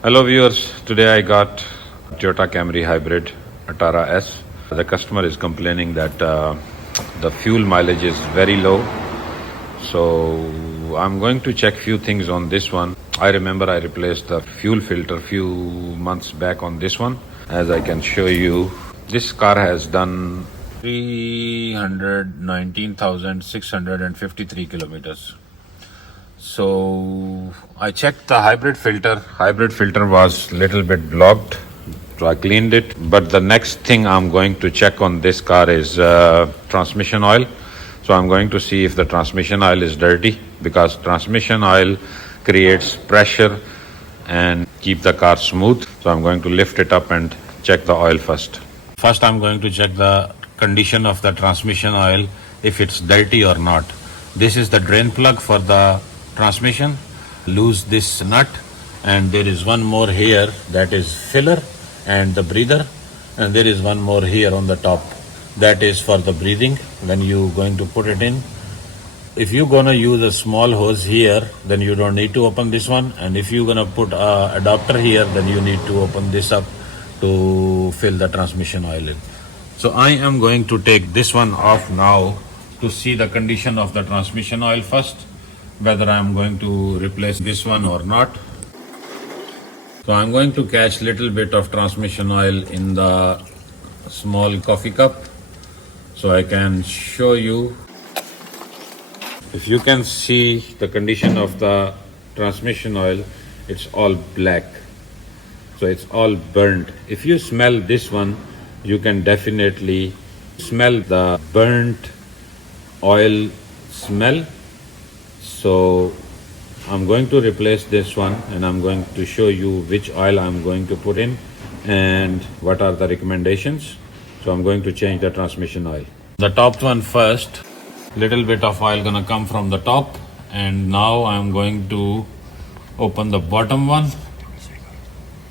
Hello viewers, today I got Toyota Camry Hybrid Atara S. The customer is complaining that the fuel mileage is very low. So I'm going to check few things on this one. I remember I replaced the fuel filter few months back on this one. As I can show you, this car has done 319,653 kilometers. So I checked the hybrid filter. Hybrid filter was little bit blocked. So I cleaned it. But the next thing I'm going to check on this car is transmission oil. So I'm going to see if the transmission oil is dirty, because transmission oil creates pressure and keep the car smooth. So I'm going to lift it up and check the oil first. First I'm going to check the condition of the transmission oil, if it's dirty or not. This is the drain plug for the transmission. Loose this nut, and there is one more here that is filler and the breather, and there is one more here on the top that is for the breathing when you going to put it in. If you're gonna use a small hose here, then you don't need to open this one, and if you're gonna put a adapter here, then you need to open this up to fill the transmission oil in. So I am going to take this one off now to see the condition of the transmission oil first, whether I am going to replace this one or not. So I'm going to catch little bit of transmission oil in the small coffee cup so I can show you. If you can see the condition of the transmission oil, it's all black. So it's all burnt. If you smell this one, you can definitely smell the burnt oil smell. So I'm going to replace this one, and I'm going to show you which oil I'm going to put in and what are the recommendations. So I'm going to change the transmission oil. The top one first. Little bit of oil gonna come from the top, and now I'm going to open the bottom one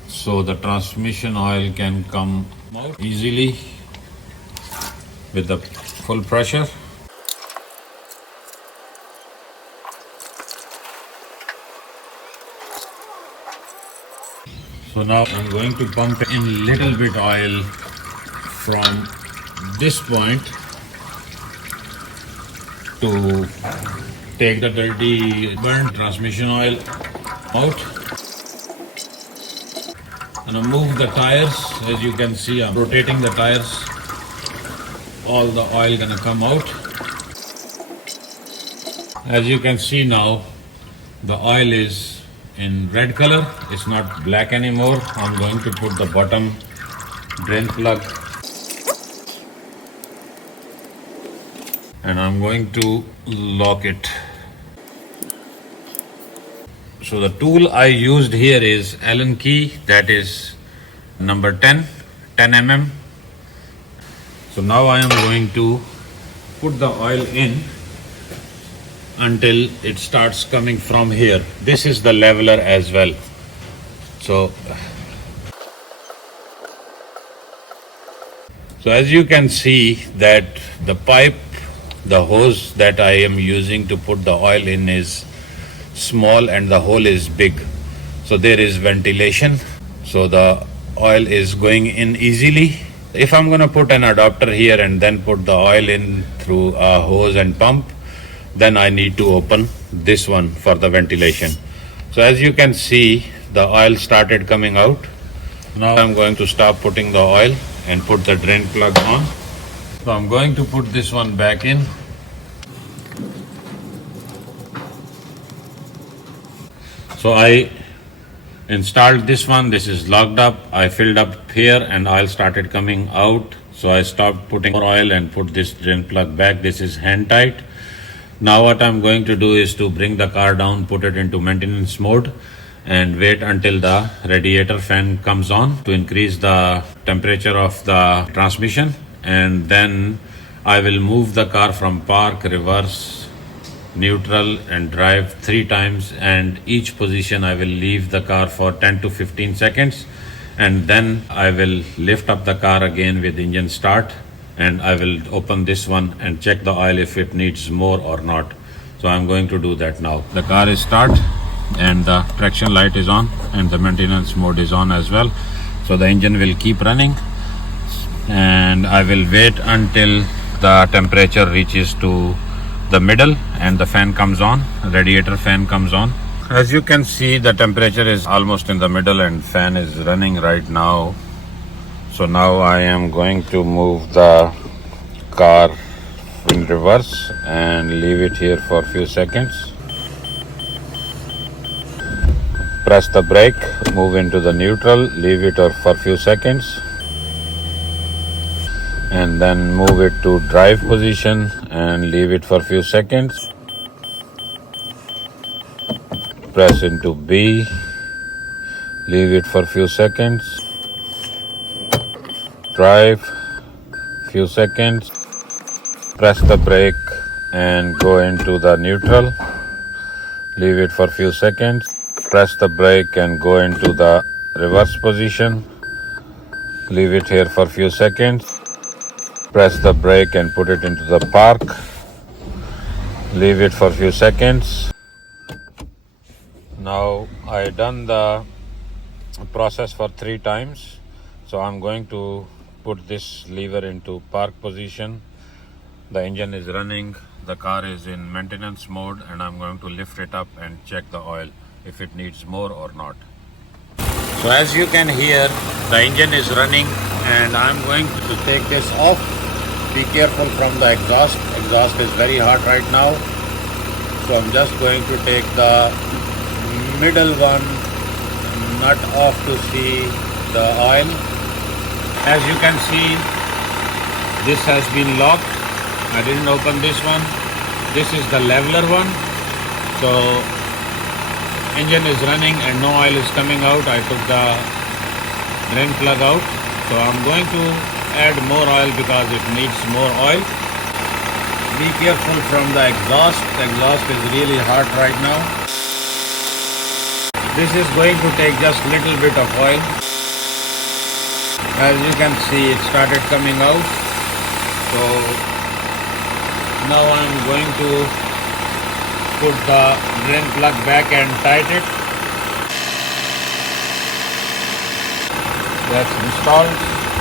so the transmission oil can come out easily with the full pressure. So now I'm going to pump in little bit oil from this point to take the dirty burnt transmission oil out. And I move the tires. As you can see, I'm rotating the tires. All the oil gonna come out. As you can see now, the oil is in red color. It's not black anymore. I'm going to put the bottom drain plug, and I'm going to lock it. So the tool I used here is Allen key, that is number 10 mm. So now I am going to put the oil in until it starts coming from here. This is the leveler as well. So as you can see that the pipe, the hose that I am using to put the oil in is small and the hole is big. So there is ventilation. So the oil is going in easily. If I'm going to put an adapter here and then put the oil in through a hose and pump, then I need to open this one for the ventilation. So as you can see, the oil started coming out. Now I'm going to stop putting the oil and put the drain plug on. So I'm going to put this one back in. So I installed this one. This is locked up. I filled up here and oil started coming out. So I stopped putting more oil and put this drain plug back. This is hand tight. Now what I'm going to do is to bring the car down, put it into maintenance mode, and wait until the radiator fan comes on to increase the temperature of the transmission. And then I will move the car from park, reverse, neutral and drive 3 times, and each position I will leave the car for 10 to 15 seconds, and then I will lift up the car again with engine start, and I will open this one and check the oil if it needs more or not. So I'm going to do that now. The car is start. and the traction light is on and the maintenance mode is on as well. So the engine will keep running, and I will wait until the temperature reaches to the middle and the fan comes on, radiator fan comes on. As you can see, the temperature is almost in the middle and fan is running right now. So now I am going to move the car in reverse and leave it here for a few seconds. Press the brake, move into the neutral, leave it for a few seconds, and then move it to drive position and leave it for a few seconds. Press into B, leave it for a few seconds. Drive, few seconds. Press the brake and go into the neutral. Leave it for a few seconds. Press the brake and go into the reverse position. Leave it here for a few seconds. Press the brake and put it into the park. Leave it for a few seconds. Now I done the process for 3 times. So I'm going to put this lever into park position. The engine is running, the car is in maintenance mode, and I'm going to lift it up and check the oil if it needs more or not. So as you can hear, the engine is running and I'm going to take this off. Be careful from the exhaust. Exhaust is very hot right now. So I'm just going to take the middle one nut off to see the oil. As you can see, this has been locked. I didn't open this one. This is the leveler one. So engine is running and no oil is coming out. I took the drain plug out. So I'm going to add more oil because it needs more oil. Be careful from the exhaust. The exhaust is really hot right now. This is going to take just little bit of oil. As you can see, it started coming out. So now I'm going to put the drain plug back and tighten it. That's installed.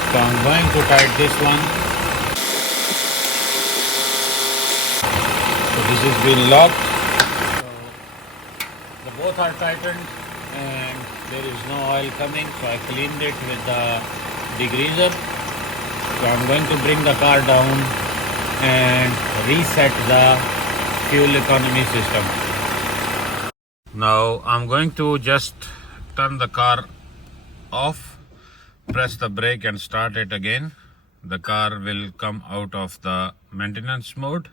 So I'm going to tighten this one. So this has been locked. So the both are tightened and there is no oil coming. So I cleaned it with the degreaser. So I'm going to bring the car down and reset the fuel economy system. Now I'm going to just turn the car off, press the brake and start it again. The car will come out of the maintenance mode,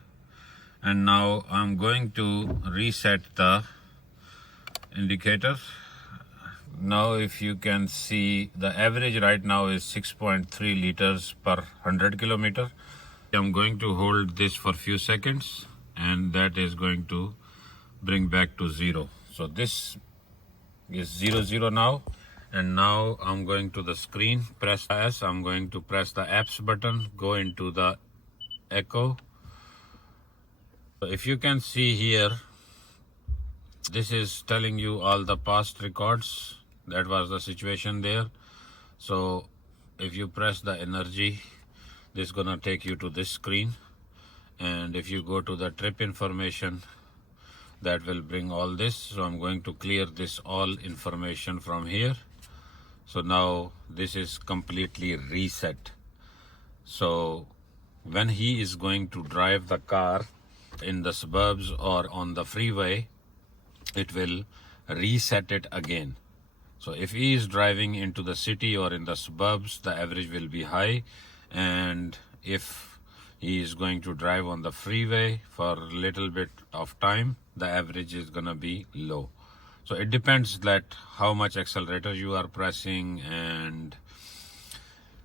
and now I'm going to reset the indicator. Now if you can see, the average right now is 6.3 liters per 100 kilometer. I'm going to hold this for a few seconds and that is going to bring back to 0. So this is 0 now, and now I'm going to the screen, press S. I'm going to press the apps button, go into the echo. So if you can see here, this is telling you all the past records. That was the situation there. So if you press the energy, this is gonna take you to this screen, and if you go to the trip information, that will bring all this. So I'm going to clear this all information from here. So now this is completely reset. So when he is going to drive the car in the suburbs or on the freeway, it will reset it again. So if he is driving into the city or in the suburbs, the average will be high, and if he is going to drive on the freeway for a little bit of time, the average is gonna be low. So it depends that how much accelerator you are pressing and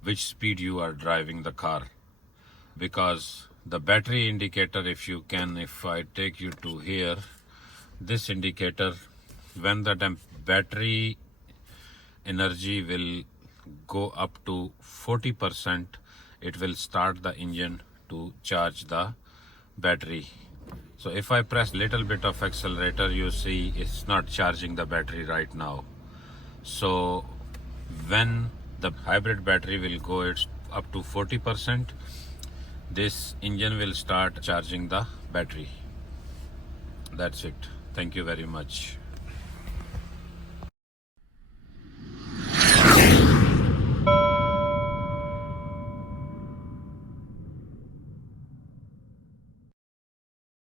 which speed you are driving the car. Because the battery indicator, if I take you to here, this indicator, when the battery energy will go up to 40%, it will start the engine to charge the battery So if I press little bit of accelerator, you see it's not charging the battery right now. So when the hybrid battery will go it's up to 40%, this engine will start charging the battery. That's it. Thank you very much.